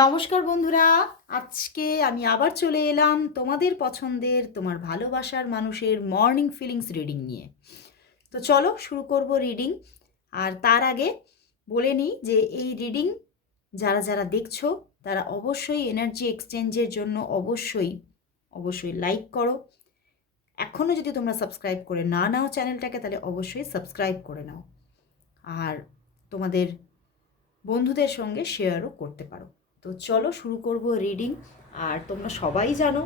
নমস্কার বন্ধুরা, আজকে আমি আবার চলে এলাম তোমাদের পছন্দের, তোমার ভালোবাসার মানুষের মর্নিং ফিলিংস রিডিং নিয়ে। তো চলো শুরু করব রিডিং আর তার আগে বলে নিই যে এই রিডিং যারা যারা দেখছ, তারা অবশ্যই এনার্জি এক্সচেঞ্জের জন্য অবশ্যই অবশ্যই লাইক করো। এখনও যদি তোমরা সাবস্ক্রাইব করে না নাও চ্যানেলটাকে তাহলে অবশ্যই সাবস্ক্রাইব করে নাও। আর তোমাদের বন্ধুদের সঙ্গে শেয়ারও করতে পারো। তো চলো শুরু করব রিডিং আর তোমরা সবাই জানো,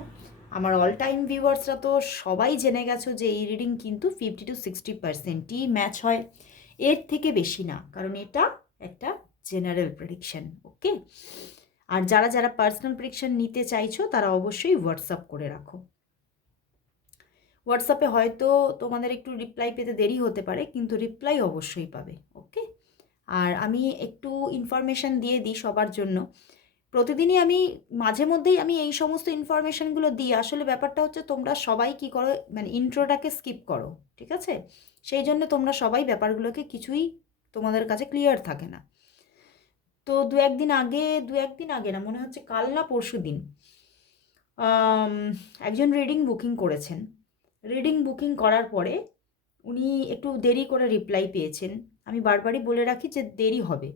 আমার অল টাইম ভিউয়ার্সরা তো সবাই জেনে গেছো যে এই রিডিং কিন্তু ফিফটি টু সিক্সটি পার্সেন্টই ম্যাচ হয়। এর থেকে বেশি না, কারণ এটা একটা জেনারেল প্রেডিকশন ওকে আর যারা যারা পার্সোনাল প্রেডিকশন নিতে চাইছো, তারা অবশ্যই হোয়াটসঅ্যাপ করে রাখো। হোয়াটসঅ্যাপে হয়তো তোমাদের একটু রিপ্লাই পেতে দেরি হতে পারে, কিন্তু রিপ্লাই অবশ্যই পাবে ওকে আর আমি একটু ইনফরমেশান দিয়ে দিই সবার জন্য। প্রতিদিনই আমি মাঝে মধ্যেই আমি এই সমস্ত ইনফরমেশানগুলো দিই। আসলে ব্যাপারটা হচ্ছে তোমরা সবাই কি করো মানে ইন্ট্রোটাকে স্কিপ করো, ঠিক আছে? সেই জন্য তোমরা সবাই ব্যাপারগুলোকে কিছুই তোমাদের কাছে ক্লিয়ার থাকে না। তো দু একদিন আগে, দু একদিন আগে না, মনে হচ্ছে কাল না পরশু দিন একজন রিডিং বুকিং করেছেন। রিডিং বুকিং করার পরে উনি একটু দেরি করে রিপ্লাই পেয়েছেন। আমি বারবারই বলে রাখি যে দেরি হবে।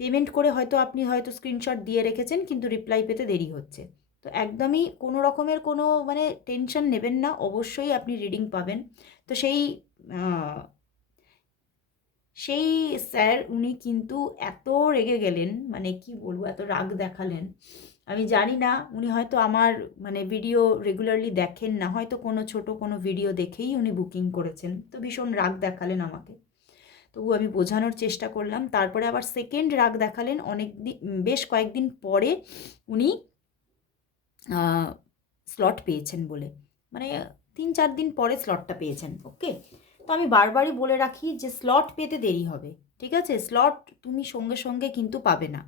পেমেন্ট করে হয়তো আপনি হয়তো স্ক্রিনশট দিয়ে রেখেছেন, কিন্তু রিপ্লাই পেতে দেরি হচ্ছে। তো একদমই কোনো রকমের কোনো মানে টেনশন নেবেন না, অবশ্যই আপনি রিডিং পাবেন। তো সেই সেই স্যার উনি কিন্তু এত রেগে গেলেন মানে কি বলব, এত রাগ দেখালেন। আমি জানি না, উনি হয়তো আমার মানে ভিডিও রেগুলারলি দেখেন না, হয়তো কোনো ছোট কোনো ভিডিও দেখেই উনি বুকিং করেছেন। তো ভীষণ রাগ দেখালেন আমাকে। তবু আমি বোঝানোর চেষ্টা করলাম। তারপরে আবার সেকেন্ড রাগ দেখালেন অনেক দিন বেশ কয়েকদিন পরে উনি স্লট পেয়েছেন বলে। মানে তিন চার দিন পরে স্লটটা পেয়েছেন ওকে তো আমি বারবারই বলে রাখি যে স্লট পেতে দেরি হবে, ঠিক আছে? স্লট তুমি সঙ্গে সঙ্গে কিন্তু পাবে না,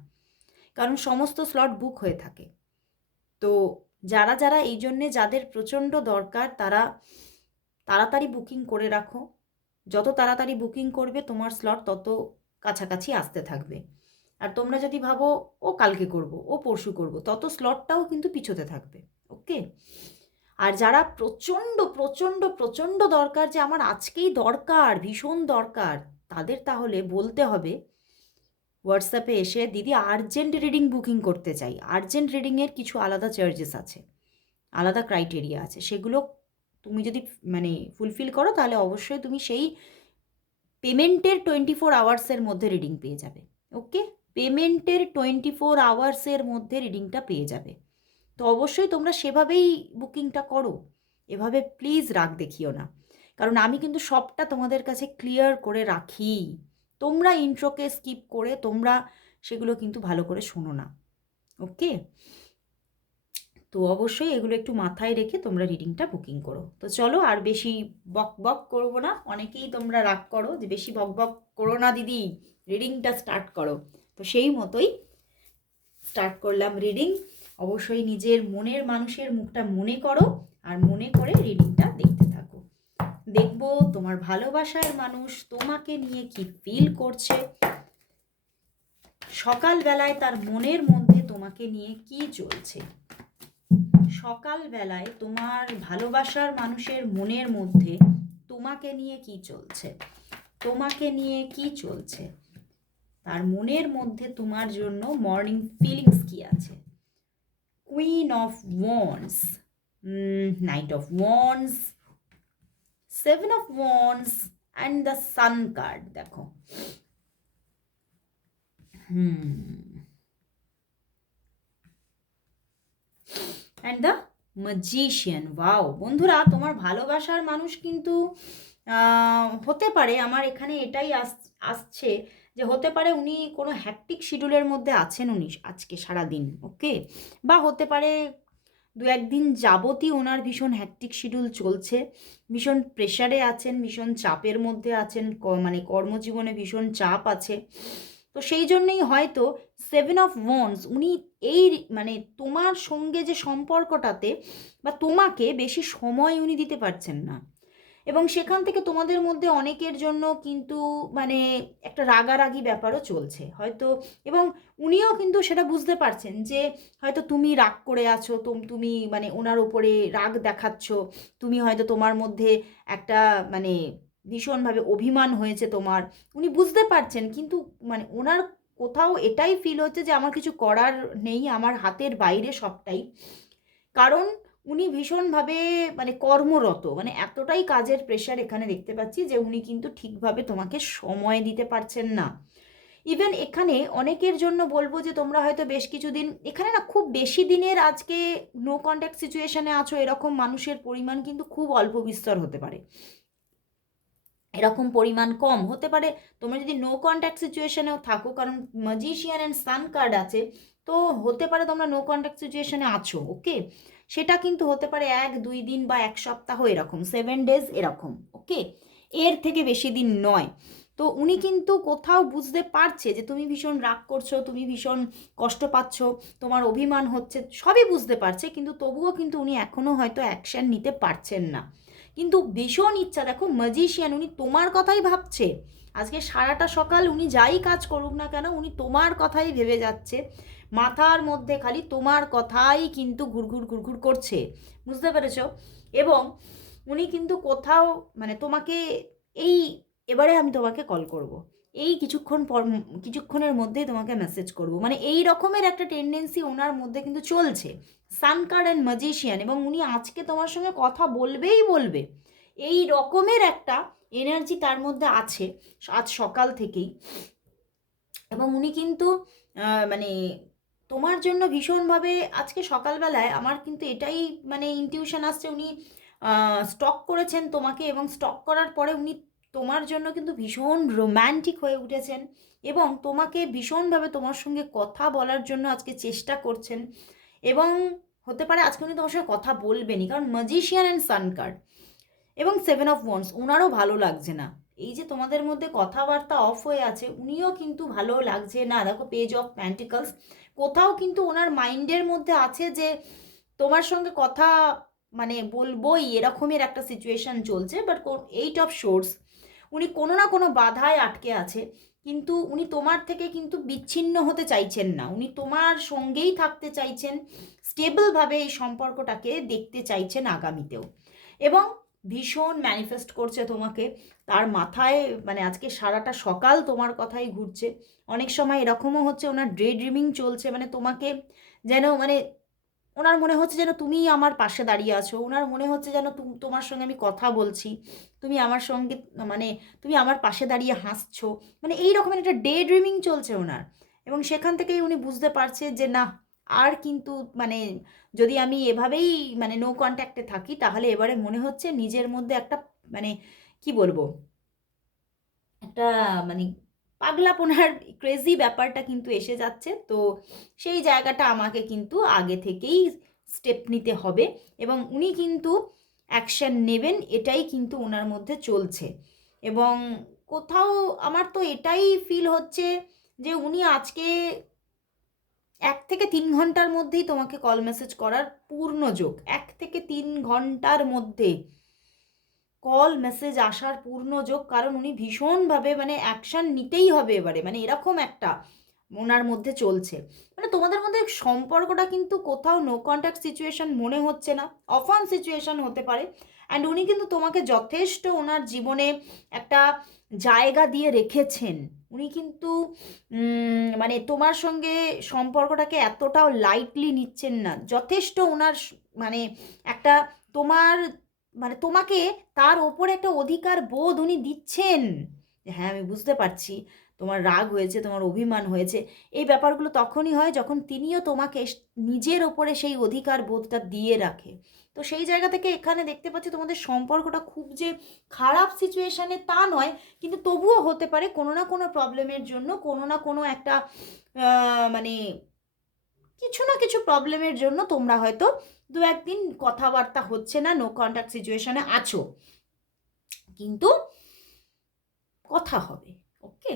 কারণ সমস্ত স্লট বুক হয়ে থাকে। তো যারা যারা এই জন্যে যাদের প্রচণ্ড দরকার তারা তাড়াতাড়ি বুকিং করে রাখো। যত তাড়াতাড়ি বুকিং করবে তোমার স্লট তত কাছাকাছি আসতে থাকবে। আর তোমরা যদি ভাবো, ও কালকে করব, ও পরশু করব, তত স্লটটাও কিন্তু পিছোতে থাকবে ওকে আর যারা প্রচণ্ড প্রচণ্ড প্রচণ্ড দরকার, যে আমার আজকেই দরকার, ভীষণ দরকার, তাদের তাহলে বলতে হবে হোয়াটসঅ্যাপে এসে, দিদি আর্জেন্ট রিডিং বুকিং করতে চাই। আর্জেন্ট রিডিংয়ের কিছু আলাদা চার্জেস আছে, আলাদা ক্রাইটেরিয়া আছে, সেগুলো তুমি যদি মানে ফুলফিল করো, তাহলে অবশ্যই তুমি সেই পেমেন্টের টোয়েন্টি ফোর আওয়ার্সের মধ্যে রিডিং পেয়ে যাবে। ওকে পেমেন্টের টোয়েন্টি ফোর আওয়ার্সের মধ্যে রিডিংটা পেয়ে যাবে। তো অবশ্যই তোমরা সেভাবেই বুকিংটা করো। এভাবে প্লিজ রাগ দেখিও না। কারণ আমি কিন্তু সবটা তোমাদের কাছে ক্লিয়ার করে রাখি। তোমরা ইন্ট্রোকে স্কিপ করে তোমরা সেগুলো কিন্তু ভালো করে শোনো না। ওকে তো অবশ্যই এগুলো একটু মাথায় রেখে তোমরা রিডিংটা বুকিং করো। তো চলো আর বেশি বক বক করব না, অনেকেই তোমরা রাগ করো যে বেশি বক বক করো না দিদি রিডিংটা স্টার্ট করো। তো সেই মতোই স্টার্ট করলাম রিডিং অবশ্যই নিজের মনের মানুষের মুখটা মনে করো আর মনে করে রিডিংটা দেখতে থাকো। দেখব তোমার ভালোবাসার মানুষ তোমাকে নিয়ে কি ফিল করছে। সকালবেলায় তার মনের মধ্যে তোমাকে নিয়ে কি চলছে। সকালবেলায় তোমার ভালোবাসার মানুষের মনের মধ্যে তোমাকে নিয়ে কি চলছে? তোমাকে নিয়ে কি চলছে? তার মনের মধ্যে তোমার জন্য মর্নিং ফিলিংস কি আছে? Queen of wands knight of wands seven of wands and the sun card দেখো। Hmm. And the magician wow বন্ধুরা, তোমার ভালোবাসার মানুষ কিন্তু হতে পারে আমার এখানে এটাই আস, আসছে যে হতে পারে উনি কোনো হ্যাকটিক শিডিউলের মধ্যে আছেন উনি আজকে সারা দিন ওকে বা হতে পারে দু একদিন যাবতই ওনার ভীষণ হ্যাকটিক শিডিউল চলছে, ভীষণ প্রেশারে আছেন, ভীষণ চাপের মধ্যে আছেন মানে কর্মজীবনে ভীষণ চাপ আছে। তো সেই জন্যই হয়তো সেভেন অফ ওয়ান্স উনি এই মানে তোমার সঙ্গে যে সম্পর্কটাতে বা তোমাকে বেশি সময় উনি দিতে পারছেন না। এবং সেখান থেকে তোমাদের মধ্যে অনেকের জন্য কিন্তু মানে একটা রাগারাগি ব্যাপারও চলছে। হয়তো, এবং উনিও কিন্তু সেটা বুঝতে পারছেন যে হয়তো তুমি রাগ করে আছো, তুমি মানে ওনার ওপরে রাগ দেখাচ্ছ, তুমি হয়তো তোমার মধ্যে একটা মানে ভীষণভাবে অভিমান হয়েছে তোমার। উনি বুঝতে পারছেন, কিন্তু মানে ওনার কোথাও এটাই ফিল হচ্ছে যে আমার কিছু করার নেই, আমার হাতের বাইরে সবটাই। কারণ উনি ভীষণভাবে মানে কর্মরত মানে এতটাই কাজের প্রেশার এখানে দেখতে পাচ্ছি যে উনি কিন্তু ঠিকভাবে তোমাকে সময় দিতে পারছেন না। ইভেন এখানে অনেকের জন্য বলব যে তোমরা হয়তো বেশ কিছুদিন, এখানে না খুব বেশি দিনের আজকে নো কন্ট্যাক্ট সিচুয়েশানে আছো, এরকম মানুষের পরিমাণ কিন্তু খুব অল্প বিস্তর হতে পারে। এরকম পরিমাণ কম। হতে পারে তোমরা যদি নো কন্ট্যাক্ট সিচুয়েশনেও থাকো, কারণ ম্যাজিশিয়ান অ্যান্ড সান কার্ড আছে, তো হতে পারে তোমরা নো কন্ট্যাক্ট সিচুয়েশনে আছো ওকে সেটা কিন্তু হতে পারে এক, দুই দিন বা এক সপ্তাহ এরকম সেভেন ডেজ এরকম ওকে এর থেকে বেশি দিন নয়। তো উনি কিন্তু কোথাও বুঝতে পারছে যে তুমি ভীষণ রাগ করছ, তুমি ভীষণ কষ্ট পাচ্ছ, তোমার অভিমান হচ্ছে, সবই বুঝতে পারছে, কিন্তু তবুও কিন্তু উনি এখনও হয়তো অ্যাকশান নিতে পারছেন না। কিন্তু ভীষণ ইচ্ছা, দেখো ম্যাজিশিয়ান উনি তোমার কথাই ভাবছে। আজকে সারাটা সকাল উনি যাই কাজ করুক না কেন, উনি তোমার কথাই ভেবে যাচ্ছে। মাথার মধ্যে খালি তোমার কথাই কিন্তু ঘুরঘুর ঘুরঘুর করছে। বুঝতে পেরেছ? এবং উনি কিন্তু কোথাও মানে তোমাকে এই, এবারে আমি তোমাকে কল করব। এই কিছুক্ষণ পর কিছুক্ষণের মধ্যেই তোমাকে মেসেজ করব। মানে এই রকমের একটা টেন্ডেন্সি ওনার মধ্যে কিন্তু চলছে। সানকার অ্যান্ড ম্যাজিশিয়ান এবং উনি আজকে তোমার সঙ্গে কথা বলবেই বলবে। এই রকমের একটা এনার্জি তার মধ্যে আছে আজ সকাল থেকেই। এবং উনি কিন্তু মানে তোমার জন্য ভীষণভাবে আজকে সকালবেলায় আমার কিন্তু এটাই মানে ইনটিউশন আসছে। উনি স্টক করেছেন তোমাকে এবং স্টক করার পরে উনি তোমার জন্য কিন্তু ভীষণ রোম্যান্টিক হয়ে উঠেছেন এবং তোমাকে ভীষণভাবে তোমার সঙ্গে কথা বলার জন্য আজকে চেষ্টা করছেন এবং হতে পারে আজকে উনি তোমার সঙ্গে কথা বলবেনই, কারণ ম্যাজিশিয়ান অ্যান্ড সান কার্ড এবং সেভেন অফ ওয়ান্স ওনারও ভালো লাগছে না। এই যে তোমাদের মধ্যে কথাবার্তা অফ হয়ে আছে, উনিও কিন্তু ভালো লাগছে না। দেখো পেজ অফ প্যান্টিকলস কোথাও কিন্তু ওনার মাইন্ডের মধ্যে আছে যে তোমার সঙ্গে কথা মানে বলবোই, এরকমের একটা সিচুয়েশান চলছে বাট এইট অফ শোর্স উনি কোনো না কোনো বাধায় আটকে আছে, কিন্তু উনি তোমার থেকে কিন্তু বিচ্ছিন্ন হতে চাইছেন না। উনি তোমার সঙ্গেই থাকতে চাইছেন স্টেবলভাবে এই সম্পর্কটাকে দেখতে চাইছেন আগামীতেও। এবং ভীষণ ম্যানিফেস্ট করছে তোমাকে, তার মাথায় মানে আজকে সারাটা সকাল তোমার কথাই ঘুরছে। অনেক সময় এরকমও হচ্ছে, ওনার ড্রে ড্রিমিং চলছে মানে তোমাকে যেন মানে ওনার মনে হচ্ছে যেন তুমি আমার পাশে দাঁড়িয়ে আছো, ওনার মনে হচ্ছে যেন তোমার সঙ্গে আমি কথা বলছি, তুমি আমার সঙ্গে মানে তুমি আমার পাশে দাঁড়িয়ে হাসছো মানে এই রকমের একটা ডে ড্রিমিং চলছে ওনার। এবং সেখান থেকেই উনি বুঝতে পারছে যে না, আর কিন্তু মানে যদি আমি এভাবেই মানে নো কন্ট্যাক্টে থাকি, তাহলে এবারে মনে হচ্ছে নিজের মধ্যে একটা মানে কি বলব? একটা মানে পাগলাপোনার ক্রেজি ব্যাপারটা কিন্তু এসে যাচ্ছে। তো সেই জায়গাটা আমাকে কিন্তু আগে থেকেই স্টেপ নিতে হবে এবং উনি কিন্তু অ্যাকশান নেবেন, এটাই কিন্তু ওনার মধ্যে চলছে। এবং কোথাও আমার তো এটাই ফিল হচ্ছে যে উনি আজকে এক থেকে তিন ঘণ্টার মধ্যেই তোমাকে কল মেসেজ করার পূর্ণ যোগ, এক থেকে তিন ঘণ্টার মধ্যে কল মেসেজ আসার পূর্ণ যোগ, কারণ উনি ভীষণভাবে মানে অ্যাকশান নিতেই হবে এবারে মানে এরকম একটা ওনার মধ্যে চলছে। মানে তোমাদের মধ্যে সম্পর্কটা কিন্তু কোথাও নো কন্ট্যাক্ট সিচুয়েশন মনে হচ্ছে না অফান সিচুয়েশন হতে পারে। অ্যান্ড উনি কিন্তু তোমাকে যথেষ্ট ওনার জীবনে একটা জায়গা দিয়ে রেখেছেন। উনি কিন্তু মানে তোমার সঙ্গে সম্পর্কটাকে এতটাও লাইটলি নিচ্ছেন না। যথেষ্ট ওনার মানে একটা তোমার মানে তোমাকে তার ওপরে একটা অধিকার বোধ উনি দিচ্ছেন। হ্যাঁ আমি বুঝতে পারছি। তোমার রাগ হয়েছে, তোমার অভিমান হয়েছে। এই ব্যাপারগুলো তখনই হয় যখন তিনিও তোমাকে নিজের ওপরে সেই অধিকার বোধটা দিয়ে রাখে। তো সেই জায়গা থেকে এখানে দেখতে পাচ্ছি তোমাদের সম্পর্কটা খুব যে খারাপ সিচুয়েশানে তা নয়, কিন্তু তবুও হতে পারে কোনো না কোনো প্রবলেমের জন্য কোনো না কোনো একটা মানে কিছু না কিছু প্রবলেমের জন্য তোমরা হয়তো দু একদিন কথাবার্তা হচ্ছে না নো কন্ট্যাক্ট সিচুয়েশনে আছো। কিন্তু কথা হবে ওকে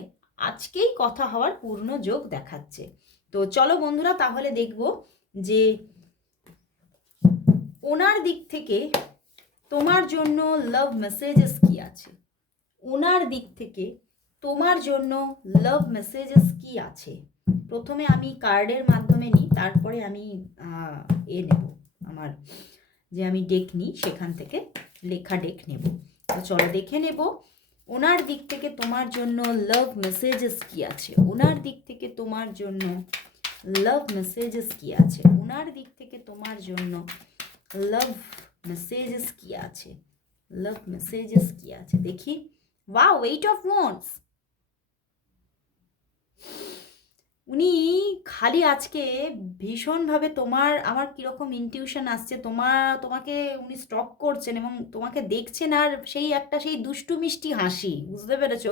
আজকেই কথা হওয়ার পূর্ণ যোগ দেখাচ্ছে। তো চলো বন্ধুরা, তাহলে দেখব যে ওনার দিক থেকে তোমার জন্য লাভ মেসেজেস কি আছে? ওনার দিক থেকে তোমার জন্য লাভ মেসেজেস কি আছে? প্রথমে আমি কার্ডের মাধ্যমে নিই, তারপরে আমি এ নেব আমার যে আমি ডেক নিই, সেখান থেকে লেখা ডেক নেব। তো চলো দেখে নেব, ওনার দিক থেকে তোমার জন্য লাভ মেসেজেস কি আছে? ওনার দিক থেকে তোমার জন্য লাভ মেসেজেস কি আছে? ওনার দিক থেকে তোমার জন্য লাভ মেসেজেস কি আছে? লাভ মেসেজেস কি আছে? দেখি। ওয়াও এইট অফ ওয়ান্স উনি খালি আজকে ভীষণভাবে তোমার, আমার কীরকম ইনটিউশন আসছে, তোমার, তোমাকে উনি স্টক করছেন এবং তোমাকে দেখছেন আর সেই একটা সেই দুষ্টু মিষ্টি হাসি, বুঝতে পেরেছ?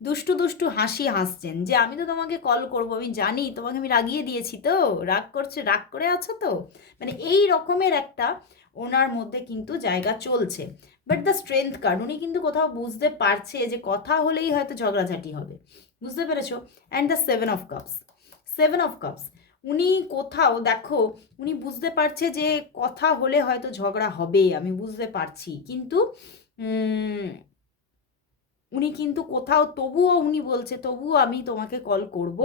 দুষ্টু দুষ্টু হাসি হাসছেন যে আমি তো তোমাকে কল করব, আমি জানি, তোমাকে আমি রাগিয়ে দিয়েছি তো, রাগ করছে, রাগ করে আছো তো? মানে এই রকমের একটা ওনার মধ্যে কিন্তু জায়গা চলছে। বাট দ্য স্ট্রেংথ কার্ড উনি কিন্তু কোথাও বুঝতে পারছে যে কথা হলেই হয়তো ঝগড়াঝাটি হবে। বুঝতে পেরেছ? And the seven of cups seven of cups উনি কোথাও, দেখো, উনি বুঝতে পারছে যে কথা হলে হয়তো ঝগড়া হবে আমি বুঝতে পারছি। কিন্তু উনি কিন্তু কোথাও, তবুও উনি বলছে, তবুও আমি তোমাকে কল করব।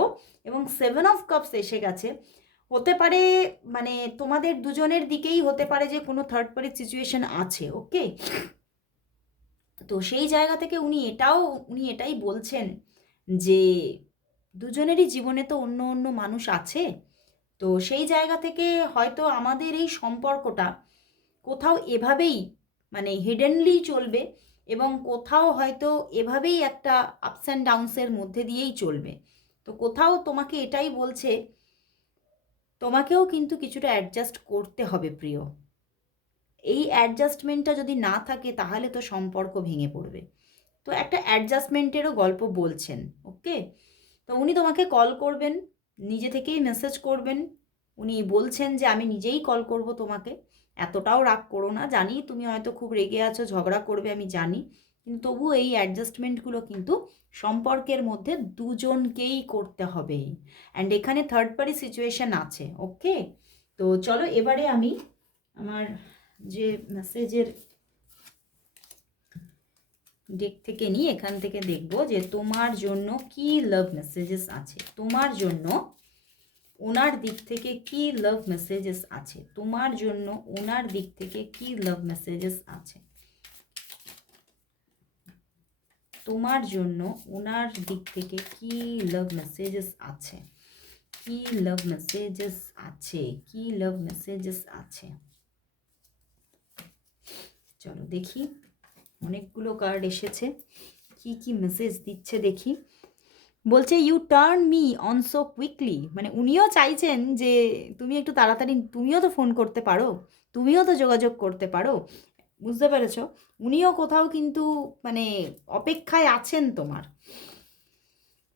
এবং সেভেন অফ কাপস এসে গেছে। হতে পারে মানে তোমাদের দুজনের দিকেই হতে পারে যে কোনো থার্ড পার্টি সিচুয়েশন আছে ওকে তো সেই জায়গা থেকে উনি এটাও, উনি এটাই বলছেন যে দুজনেরই জীবনে তো অন্য অন্য মানুষ আছে, তো সেই জায়গা থেকে হয়তো আমাদের এই সম্পর্কটা কোথাও এভাবেই মানে হিডেনলি চলবে এবং কোথাও হয়তো এভাবেই একটা আপস অ্যান্ড ডাউনসের মধ্যে দিয়েই চলবে। তো কোথাও তোমাকে এটাই বলছে, তোমাকেও কিন্তু কিছুটা অ্যাডজাস্ট করতে হবে প্রিয়। এই অ্যাডজাস্টমেন্টটা যদি না থাকে তাহলে তো সম্পর্ক ভেঙে পড়বে। তো একটা অ্যাডজাস্টমেন্টেরও গল্প বলছেন, ওকে? তো উনি তোমাকে কল করবেন, নিজে থেকেই মেসেজ করবেন। উনি বলছেন যে, আমি নিজেই কল করব তোমাকে। এতটাও রাগ করো না। জানি তুমি হয়তো খুব রেগে আছো, ঝগড়া করবে, আমি জানি। কিন্তু তবু এই অ্যাডজাস্টমেন্টগুলো কিন্তু সম্পর্কের মধ্যে দুজনকেই করতে হবে। অ্যান্ড এখানে থার্ড পার্টি সিচুয়েশন আছে, ওকে? তো চলো, এবারে আমি আমার যে মেসেজের ডেক থেকে নিই এখান থেকে দেখব যে তোমার জন্য কি লাভ মেসেজেস আছে। তোমার জন্য ওনার দিক থেকে কি লাভ মেসেজেস আছে। তোমার জন্য ওনার দিক থেকে কি লাভ মেসেজেস আছে। তোমার জন্য ওনার দিক থেকে কি লাভ মেসেজেস আছে। কি লাভ মেসেজেস আছে। কি লাভ মেসেজেস আছে। চলো দেখি। অনেকগুলো কার্ড এসেছে। কি কি মেসেজ দিচ্ছে দেখি। বলছে you turn me on so quickly মানে উনিও চাইছেন যে তুমি একটু তাড়াতাড়ি, তুমিও তো ফোন করতে পারো, তুমিও তো যোগাযোগ করতে পারো। বুঝতে পেরেছ? উনিও কোথাও কিন্তু মানে অপেক্ষায় আছেন তোমার।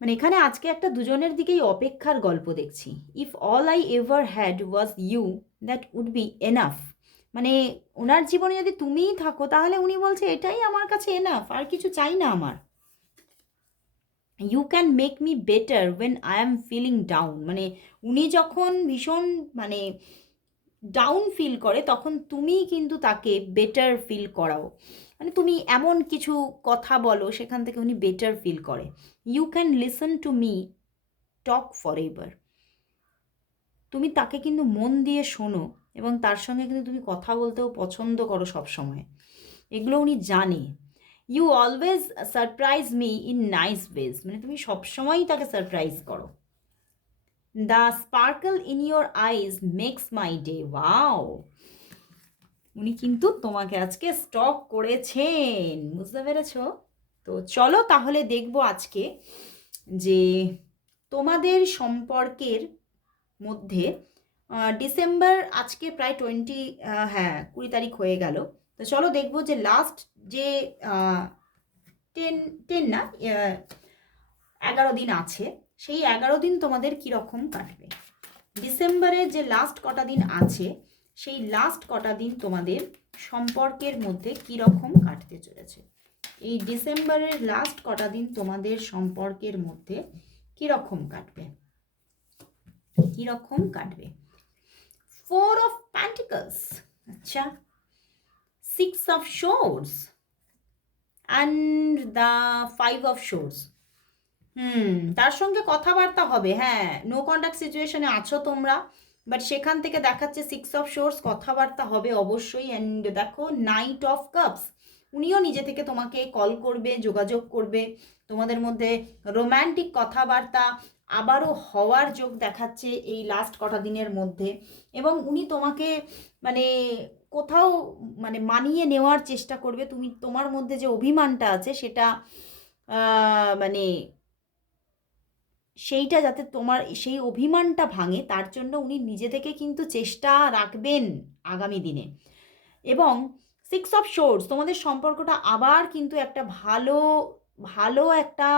মানে এখানে আজকে একটা দুজনের দিকেই অপেক্ষার গল্প দেখছি। If all I ever had was you that would be enough মানে ওনার জীবনে যদি তুমিই থাকো, তাহলে উনি বলছে, এটাই আমার কাছে এনাফ আর কিছু চাই না আমার। You can make me better when I am feeling down মানে উনি যখন ভীষণ মানে ডাউন ফিল করে, তখন তুমি কিন্তু তাকে বেটার ফিল করাও। মানে তুমি এমন কিছু কথা বলো, সেখান থেকে উনি বেটার ফিল করে। You can listen to me talk forever তুমি তাকে কিন্তু মন দিয়ে শোনো। এবং তার সঙ্গে কিন্তু তুমি কথা বলতেও পছন্দ করো সব সময় এগুলো উনি জানে। You always surprise me in nice ways মানে তুমি সবসময়ই তাকে সারপ্রাইজ করো। The sparkle in your eyes makes my day wow উনি কিন্তু তোমাকে আজকে স্টক করেছেন। বুঝতে পেরেছ? তো চলো তাহলে দেখব আজকে যে তোমাদের সম্পর্কের মধ্যে ডিসেম্বর আজকে প্রায় টোয়েন্টি হ্যাঁ কুড়ি তারিখ হয়ে গেল। তো চলো দেখব যে লাস্ট যে টেন টেন না এগারো দিন আছে, সেই এগারো দিন তোমাদের কীরকম কাটবে? ডিসেম্বরের যে লাস্ট কটা দিন আছে, সেই লাস্ট কটা দিন তোমাদের সম্পর্কের মধ্যে কীরকম কাটতে চলেছে? এই ডিসেম্বরের লাস্ট কটা দিন তোমাদের সম্পর্কের মধ্যে কীরকম কাটবে? কীরকম কাটবে? ফোর অফ প্যান্টিকলস আচ্ছা। Six of swords and the five of swords hmm, তার সঙ্গে কথাবার্তা হবে হ্যাঁ। নো কন্ট্যাক্ট সিচুয়েশনে আছো তোমরা বাট সেখান থেকে দেখাচ্ছে সিক্স অফ শোর্স কথাবার্তা হবে অবশ্যই। অ্যান্ড দেখো নাইট অফ কাপস উনিও নিজে থেকে তোমাকে কল করবে, যোগাযোগ করবে। তোমাদের মধ্যে রোম্যান্টিক কথাবার্তা আবারও হওয়ার যোগ দেখাচ্ছে এই লাস্ট কটা দিনের মধ্যে। এবং উনি তোমাকে মানে কোথাও মানে মানিয়ে নেওয়ার চেষ্টা করবে। তুমি তোমার মধ্যে যে অভিমানটা আছে সেটা মানে সেইটা যাতে তোমার সেই অভিমানটা ভাঙে, তার জন্য উনি নিজে থেকে কিন্তু চেষ্টা রাখবেন আগামী দিনে। এবং সিক্স অফ শোর্স তোমাদের সম্পর্কটা আবার কিন্তু একটা ভালো ভালো একটা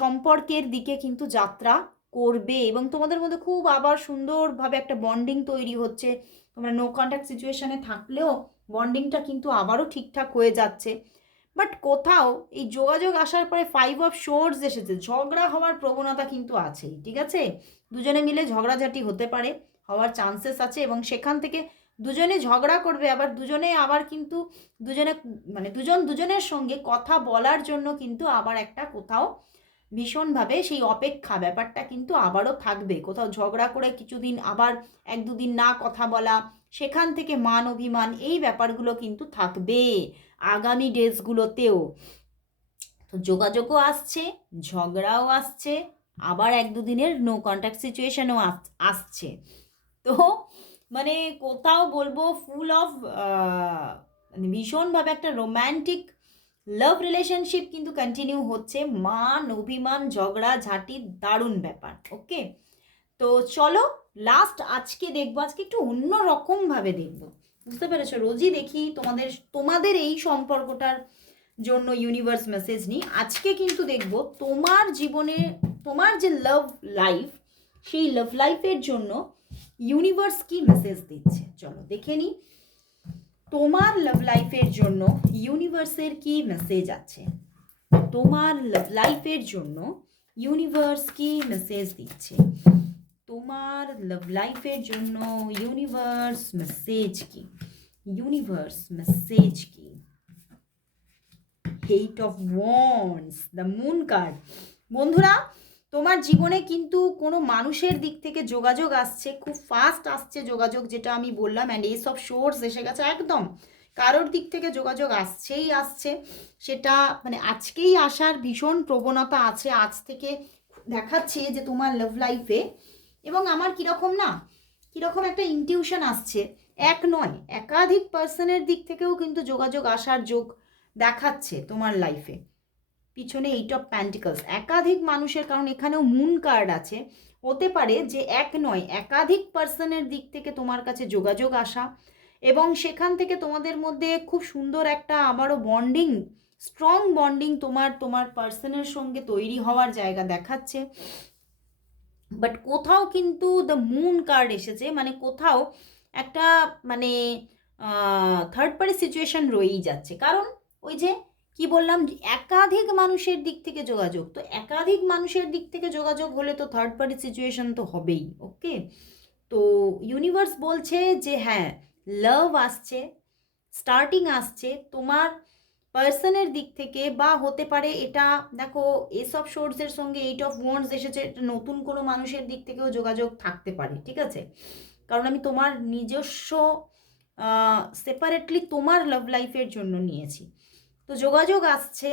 সম্পর্কের দিকে কিন্তু যাত্রা করবে এবং তোমাদের মধ্যে খুব আবার সুন্দরভাবে একটা বন্ডিং তৈরি হচ্ছে। তোমরা নো কন্ট্যাক্ট সিচুয়েশানে থাকলেও বন্ডিংটা কিন্তু আবারও ঠিকঠাক হয়ে যাচ্ছে। বাট কোথাও এই যোগাযোগ আসার পরে ফাইভ অফ শোর্স এসেছে, ঝগড়া হওয়ার প্রবণতা কিন্তু আছেই, ঠিক আছে? দুজনে মিলে ঝগড়াঝাটি হতে পারে, হওয়ার চান্সেস আছে এবং সেখান থেকে দুজনে ঝগড়া করবে, আবার দুজনে আবার কিন্তু দুজনে মানে দুজন দুজনের সঙ্গে কথা বলার জন্য কিন্তু আবার একটা কোথাও ভীষণভাবে সেই অপেক্ষা ব্যাপারটা কিন্তু আবারও থাকবে। কোথাও ঝগড়া করে কিছুদিন আবার এক দুদিন না কথা বলা, সেখান থেকে মান অভিমান, এই ব্যাপারগুলো কিন্তু থাকবে আগামী ডেজগুলোতেও তো যোগাযোগও আসছে, ঝগড়াও আসছে, আবার এক দুদিনের নো কন্ট্যাক্ট সিচুয়েশনও আসছে। তো মানে কোথাও বলব ফুল অফ মানে ভীষণভাবে একটা রোম্যান্টিক লাভ রিলেশনশিপ কিন্তু কন্টিনিউ হচ্ছে। মান, অভিমান, ঝগড়া, ঝাঁটি, দারুণ ব্যাপার ওকে তো চলো লাস্ট আজকে দেখব, আজকে একটু অন্য রকমভাবে দেখব। বুঝতে পেরেছ? রোজই দেখি তোমাদের তোমাদের এই সম্পর্কটার জন্য ইউনিভার্স মেসেজ নিই। আজকে কিন্তু দেখব তোমার জীবনে তোমার যে লাভ লাইফ সেই লাভ লাইফের জন্য ইউনিভার্স কি মেসেজ দিচ্ছে? চলো দেখে নিই। তোমার লাভ লাইফের জন্য ইউনিভার্সের কি মেসেজ আছে? তোমার লাভ লাইফের জন্য ইউনিভার্স কি মেসেজ দিচ্ছে? তোমার লাভ লাইফের জন্য ইউনিভার্স মেসেজ কি? ইউনিভার্স মেসেজ কি? Eight of wands the moon card বন্ধুরা তোমার জীবনে কিন্তু কোনো মানুষের দিক থেকে যোগাযোগ আসছে, খুব ফাস্ট আসছে যোগাযোগ যেটা আমি বললাম অ্যান্ড এইসব সোর্স এসে গেছে একদম। কারোর দিক থেকে যোগাযোগ আসছেই আসছে, সেটা মানে আজকেই আসার ভীষণ প্রবণতা আছে, আজ থেকে দেখাচ্ছে যে তোমার লাভ লাইফে এবং আমার কীরকম না, কীরকম একটা ইনটিউশন আসছে, এক নয়, একাধিক পার্সনের দিক থেকেও কিন্তু যোগাযোগ আসার যোগ দেখাচ্ছে তোমার লাইফে পিছনে এইট অফ প্যান্টিকলস একাধিক মানুষের, কারণ এখানেও মুন কার্ড আছে। হতে পারে যে এক নয়, একাধিক পার্সনের দিক থেকে তোমার কাছে যোগাযোগ আসা এবং সেখান থেকে তোমাদের মধ্যে খুব সুন্দর একটা আবারও বন্ডিং স্ট্রং বন্ডিং তোমার তোমার পার্সনের সঙ্গে তৈরি হওয়ার জায়গা দেখাচ্ছে। বাট কোথাও কিন্তু দ্য মুন কার্ড এসেছে মানে কোথাও একটা মানে থার্ড পার্টি সিচুয়েশন রয়েই যাচ্ছে। কারণ ওই যে কি বললাম? একাধিক মানুষের দিক থেকে যোগাযোগ। তো একাধিক মানুষের দিক থেকে যোগাযোগ হলে তো থার্ড পার্টি সিচুয়েশন তো হবেই ওকে তো ইউনিভার্স বলছে যে হ্যাঁ লাভ আসছে স্টার্টিং আসছে, তোমার পার্সনের দিক থেকে বা হতে পারে এটা, দেখো এসব সোর্সের সঙ্গে এইট অফ ওয়ান্স এসেছে, এটা নতুন কোনো মানুষের দিক থেকেও যোগাযোগ থাকতে পারে, ঠিক আছে? কারণ আমি তোমার নিজস্ব সেপারেটলি তোমার লাভ লাইফের জন্য নিয়েছি। তো যোগাযোগ আসছে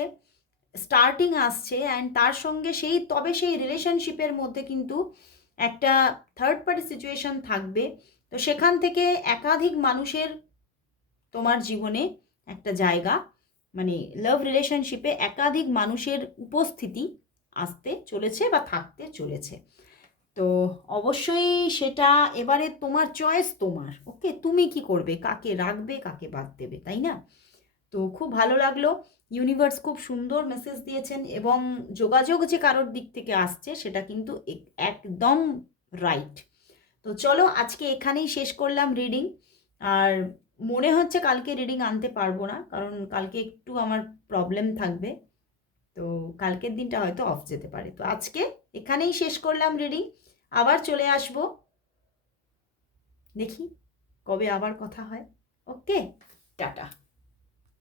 স্টার্টিং আসছে অ্যান্ড তার সঙ্গে সেই, তবে সেই রিলেশনশিপের মধ্যে কিন্তু একটা থার্ড পার্টি সিচুয়েশন থাকবে। তো সেখান থেকে একাধিক মানুষের তোমার জীবনে একটা জায়গা মানে লাভ রিলেশনশিপে একাধিক মানুষের উপস্থিতি আসতে চলেছে বা থাকতে চলেছে। তো অবশ্যই সেটা এবারে তোমার চয়েস তোমার ওকে তুমি কি করবে? কাকে রাখবে? কাকে বাদ দেবে? তাই না? তো খুব ভালো লাগল। ইউনিভার্স খুব সুন্দর মেসেজ দিয়েছেন এবং যোগাযোগ যে কারোর দিক থেকে আসছে সেটা কিন্তু একদম রাইট তো চলো আজকে এখানেই শেষ করলাম রিডিং আর মনে হচ্ছে কালকে রিডিং আনতে পারব না, কারণ কালকে একটু আমার প্রবলেম থাকবে। তো কালকের দিনটা হয়তো অফ যেতে পারে। তো আজকে এখানেই শেষ করলাম রিডিং আবার চলে আসব। দেখি কবে আবার কথা হয়। Okay tata.